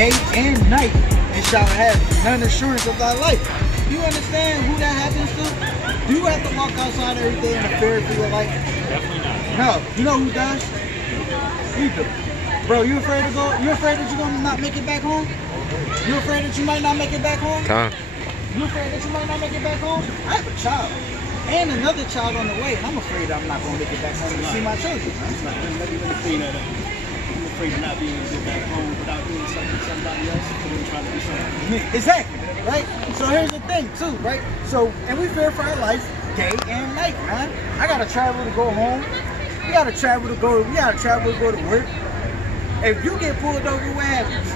day and night, and shall have none assurance of thy life. Do you understand who that happens to? Do you have to walk outside every day in a fear for your life? Definitely not. No. You know who does? You do. Bro, you afraid to go? You afraid that you're gonna not make it back home? You afraid that you might not make it back home? You afraid that you might not make it back home? I have a child. And another child on the way, and I'm afraid I'm not gonna make it back home to see my children. I'm afraid of not being able to get back home without doing something to somebody else and then trying to do something. Exactly, right? So here's the thing too, right? So, and we fear for our life day and night, man. I gotta travel to go home. We gotta travel to go to work. If you get pulled over, what happens?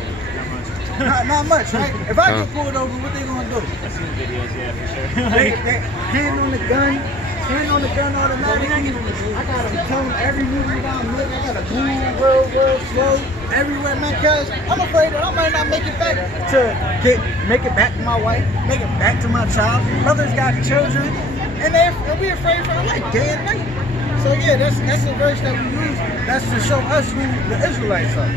Not much, right? If I get pulled over, what they gonna do? I've seen the videos, yeah, for sure. They hand on the gun automatically. I gotta tell them every movie that I'm looking. I gotta move real slow everywhere, man. Cause I'm afraid that I might not make it back to my wife, make it back to my child. Brothers got children, and we afraid for our life day and night. So yeah, that's the verse that we use. That's to show us who the Israelites are.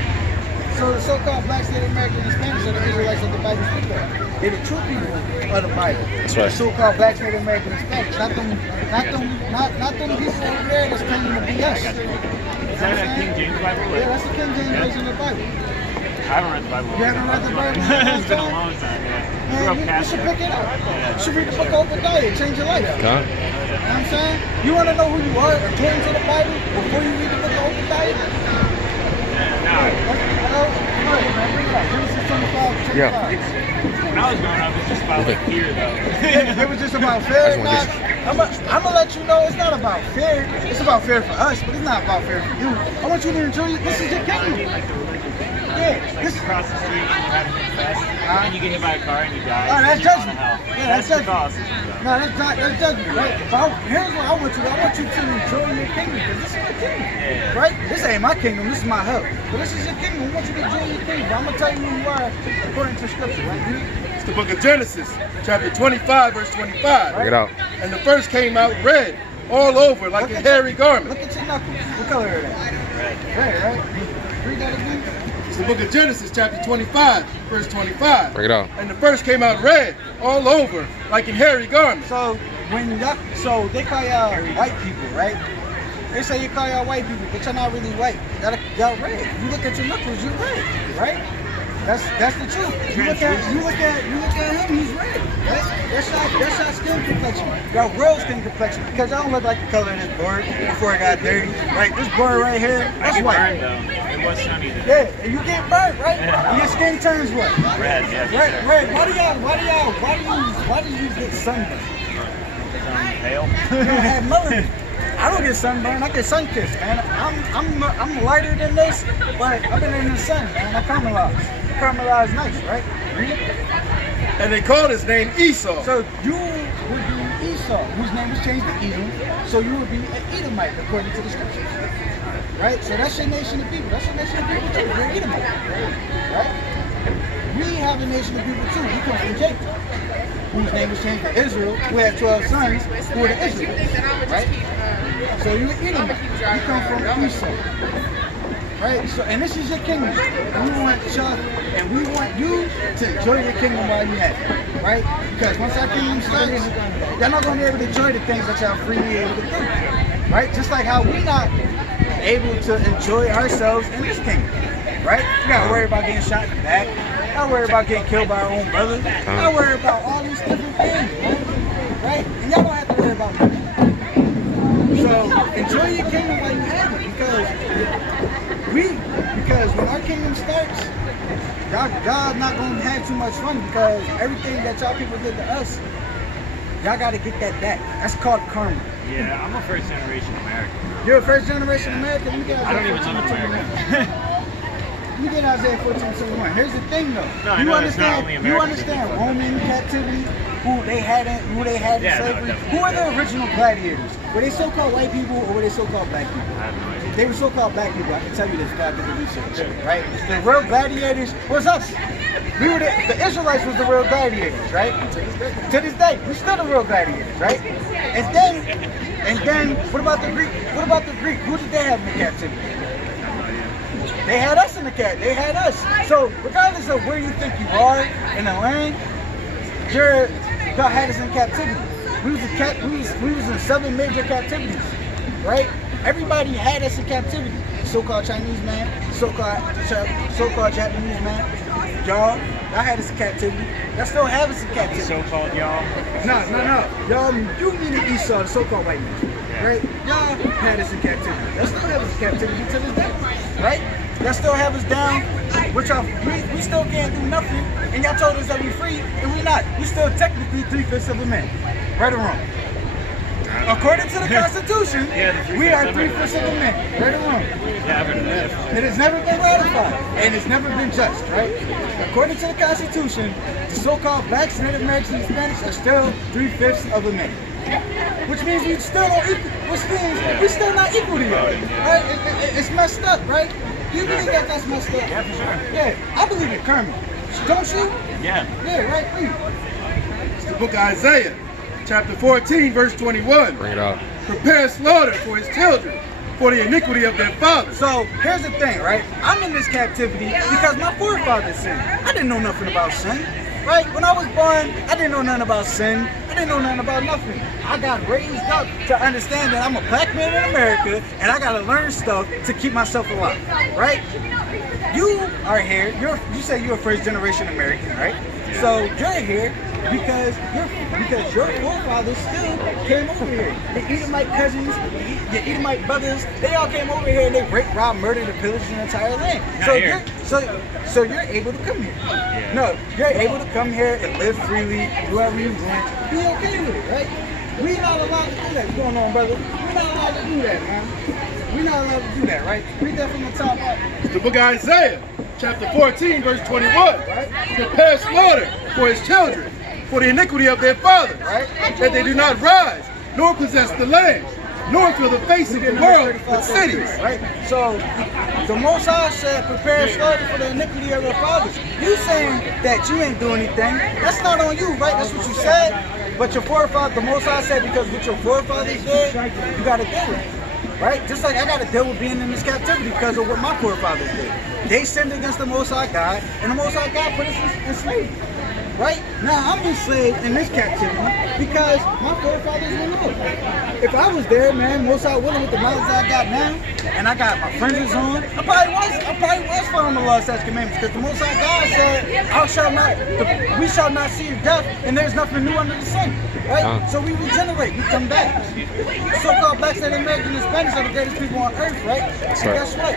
So the so-called black Native Americans and Spanish are the Israelites that the Bible speaks of. They're the true people of the Bible. That's right. The so-called black Native Americans and Spanish, not them people over there that's claiming to be us. Is that a King James Bible? Yeah, that's the King James version of the Bible. I haven't read the Bible. You haven't read the Bible? It's been a long time, yeah. Man, you should pick it up. You should read the book of Obadiah, change your life. You know what I'm saying? You want to know who you are according to the Bible before you read the book of Obadiah? Yeah. When I was growing up, it was just about like fear, though. It was just about fear. I'm gonna let you know it's not about fear. It's about fear for us, but it's not about fear for you. I want you to enjoy it. This is your kingdom. Yeah, this is across the street and you have to confess, and you get hit by a car and you die. Oh, that's judgment. Yeah, that's judgment. No, that's judgment, right? But here's what I want you to do. I want you to enjoy your kingdom, because this is your kingdom, right? This ain't my kingdom, this is my hub. But this is your kingdom. I want you to enjoy your kingdom. I'm going to tell you who you are according to Scripture, right? It's the book of Genesis, chapter 25, verse 25. Check it out. And the first came out red, all over, like a hairy garment. Look at your knuckles. What color are they? Red, right? Read that again. The book of Genesis, chapter 25, verse 25. Break it out. And the first came out red, all over, like in hairy garment. So so they call y'all white people, right? They say you call y'all white people, but y'all not really white. Y'all red. You look at your knuckles, you're red, right? That's the truth. You look at him, he's red. That's your skin complexion. Y'all real skin complexion, because y'all don't look like the color of this board before it got dirty. Right? This board right here, that's white. It was sunny then. Yeah, and you get burnt, right? And your skin turns what? Red, yeah. Red. Why do you get sunburned? Pale. You don't have melanin. I don't get sunburned, I get sun kissed, man. I'm lighter than this, but I've been in the sun, man. I caramelize. Caramelize nice, right? And they called his name Esau. So you would be Esau, whose name was changed to Edom. So you would be an Edomite according to the scriptures. Right? So that's your nation of people. That's your nation of people too. You're Edomite. Right? We have a nation of people too. We come from Jacob, whose name was changed to Israel, who had 12 sons who were the Israelites. Right? So you're Edomite. You come from Esau. Right? So, and this is your kingdom. And we want you to enjoy your kingdom while you have it. Right? Because once our kingdom starts, you're not going to be able to enjoy the things that y'all freely able to do. Right? Just like how we not able to enjoy ourselves in this kingdom. Right? We gotta worry about getting shot in the back. We gotta worry about getting killed by our own brother. We gotta worry about all these different things. Right? And y'all don't have to worry about that. So enjoy your kingdom while you have it, because when our kingdom starts, y'all not gonna have too much fun, because everything that y'all people did to us, y'all gotta get that back. That's called karma. Yeah, I'm a first generation American. You're a first generation American? I don't even live in America. You get Isaiah 14:71. Here's the thing though. No, you understand Roman captivity, who they had in slavery? Who are the original gladiators? Were they so-called white people or were they so-called black people? I have no idea. They were so-called black people. I can tell you this because I did the research, right? The real gladiators was us. We were the Israelites was the real gladiators, right? To this day, we're still the real gladiators, right? And then what about the Greek? Who did they have in captivity? They had us in the cat. They had us. So regardless of where you think you are in the land, God had us in captivity. We was in 7 major captivities, right? Everybody had us in captivity. So-called Chinese man, so-called Japanese man, y'all had us in captivity. Y'all still have us in captivity. So-called y'all? No. Y'all, you mean Esau, the so-called white man, right? Y'all had us in captivity. Y'all still have us in captivity to this day, right? Y'all still have us down, which we still can't do nothing, and y'all told us that we free, and we not. We still technically 3/5 of a man, right or wrong? According to the Constitution, we are 3/5 of a man, right or wrong? Yeah, I've heard of that. It has never been ratified, and it's never been judged, right? According to the Constitution, the so-called blacks, Native Americans, and Hispanics are still 3/5 of a man. Which means we still don't equal, which means we still not equal to you, right? It's messed up, right? You believe that that's messed up? Yeah, for sure. Yeah, I believe in karma. Don't you? Yeah. Yeah, right, read. It's the book of Isaiah, chapter 14, verse 21. Bring it out. Prepare slaughter for his children, for the iniquity of their fathers. So here's the thing, right? I'm in this captivity because my forefathers sinned. I didn't know nothing about sin, right? When I was born, I didn't know nothing about sin. I didn't know nothing about nothing. I got raised up to understand that I'm a black man in America and I gotta learn stuff to keep myself alive, right? You are here, you say you're a first generation American, right? So you're here because your forefathers still came over here. The Edomite cousins, the Edomite brothers, they all came over here and they raped, robbed, murdered, and pillaged the entire land. So you're able to come here. Yeah. No, you're able to come here and live freely, do whatever you want, be okay with it, right? We're not allowed to do that. What's going on, brother? We're not allowed to do that, man. We're not allowed to do that, right? Read that from the top up. It's the book of Isaiah, chapter 14, verse 21. Prepare slaughter for his children, for the iniquity of their fathers, that they do not rise, nor possess the land, nor fill the face of the world with cities. Right? So the Most High said, prepare slaughter for the iniquity of your fathers. You saying that you ain't doing anything, that's not on you, right? That's what you said. But your forefathers, the Most High said, because what your forefathers did, you got to deal with it. Right? Just like I got to deal with being in this captivity because of what my forefathers did. They sinned against the Most High God, and the Most High God put us in slavery. Right? Now I'm enslaved in this captivity because my forefathers went off. If I was there, man, most I willing with the knowledge I got now, and I got my fringes on, I probably was following the law, statutes, commandments, because the Most High God said, we shall not see death, and there's nothing new under the sun. Right? So we regenerate, we come back. So-called blacks, Native Americans, and Hispanics are the greatest people on earth, right? That's and right. guess what?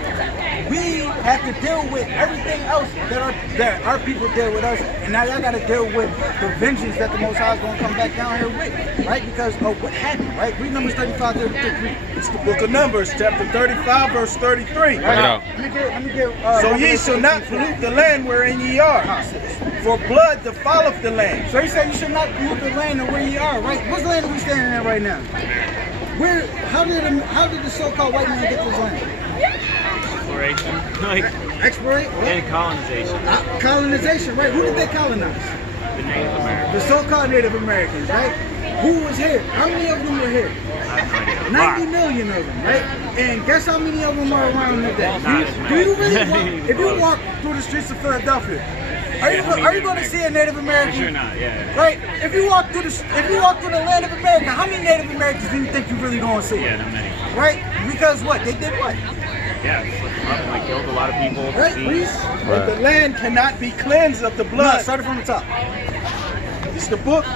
We have to deal with everything else that our people deal with us, and now y'all got to deal with the vengeance that the Most High is going to come back down here with, right? Because of what happened, right? Read Numbers 35, 33. It's the book of Numbers, chapter 35, verse 33. Bring it out. Let me give So ye shall not pollute the land wherein ye are, for blood defileth the land. So he said you should not pollute the land of where you are, right? What land are we standing in right now? How did the so-called white man get this land? Exploration. Exploration? And colonization. Colonization, right? Who did they colonize? The Native Americans. The so-called Native Americans, right? Who was here? How many of them were here? I have no idea. 90 million of them, right? And guess how many of them are around today? Not as Do you many. really want, if you walk through the streets of Philadelphia, are you going to see a Native American? For sure not, yeah. Right? If you walk through the land of America, how many Native Americans do you think you really going to see? Yeah, not many. Right? Because what? They did what? Yeah, split them up and like killed a lot of people. Right? disease. Please? But the land cannot be cleansed of the No, blood. start it from the top. It's the book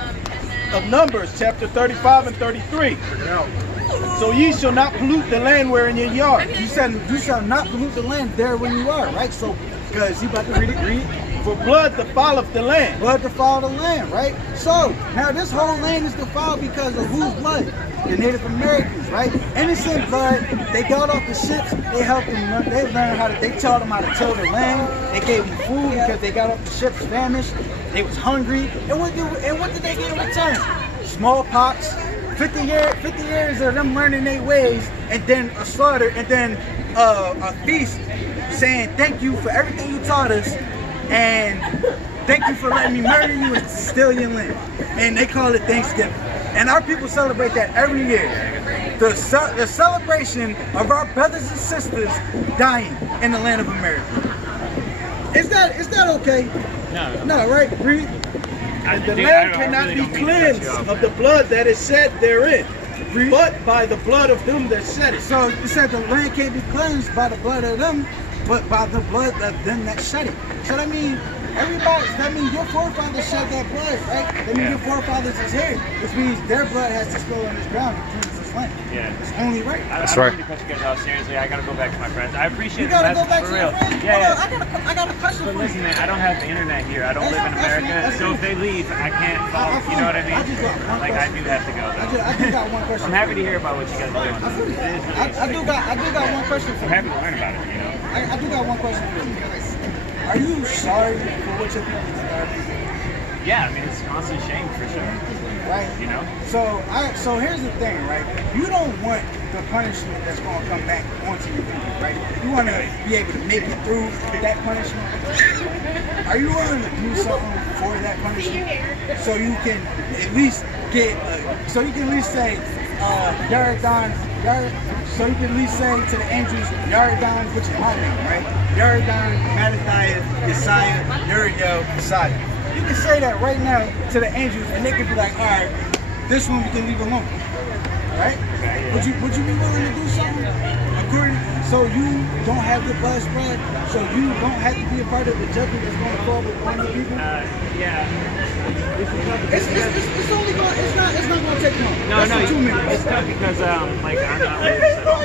of Numbers, chapter 35 and 33. So ye shall not pollute the land wherein ye are. You said you shall not pollute the land there when you are, right? So, because you about to read it. For blood defileth the land. Blood defiled the land, right? So, now this whole land is defiled because of whose blood? The Native Americans, right? Innocent blood. They got off the ships. They helped them learn. They learned how to. They taught them how to till the land. They gave them food because they got off the ships famished. They was hungry. And what did they get in return? Smallpox. 50 years of them learning their ways, and then a slaughter, and then a feast saying thank you for everything you taught us, and thank you for letting me murder you and steal your land. And they call it Thanksgiving. And our people celebrate that every year. The celebration of our brothers and sisters dying in the land of America. Is that okay? No. No, right? Read. The land cannot be cleansed of the blood that is shed therein, but by the blood of them that shed it. So it said the land can't be cleansed by the blood of them, but by the blood of them that shed it. So that means that means your forefathers shed that blood, right? That means your forefathers is here. Which means their blood has to spill on this ground to cleanse this land. Yeah. It's only right. That's right. I don't mean to cut you guys off. Seriously, I gotta go back to my friends. I appreciate You gotta the go back message, to for your real. friends. Yeah, Hold yeah. on, I got a question But for listen, you. man, I don't have the internet here. I don't live in America, so if they leave, I can't follow. You know what I mean? I just got one Like, I do have to go, I though. just got one question. I'm happy to hear about what you guys are doing. I do got one question for I'm you. happy to learn about it, you know? I do got one question for you. Are you sorry for what your people did to our people? Yeah, I mean, it's constant shame for sure. Right? You know? So here's the thing, right? You don't want the punishment that's going to come back onto your people, right? You want to be able to make it through that punishment. Are you willing to do something for that punishment so you can at least get, so you can at least say, so you can at least say to the angels, Yaradon, which is my name, right? Yaradon, Mattathias, Yesiah, Uriel, Messiah. You can say that right now to the angels, and they can be like, all right, this one we can leave alone, right? Would you be willing to do something according, so you don't have the blood spread, so you don't have to be a part of the judgment that's going to fall upon the people? Yeah. It's only going, it's not going to take long. No, That's for 2 minutes. it's tough because, like, I'm not religious at all.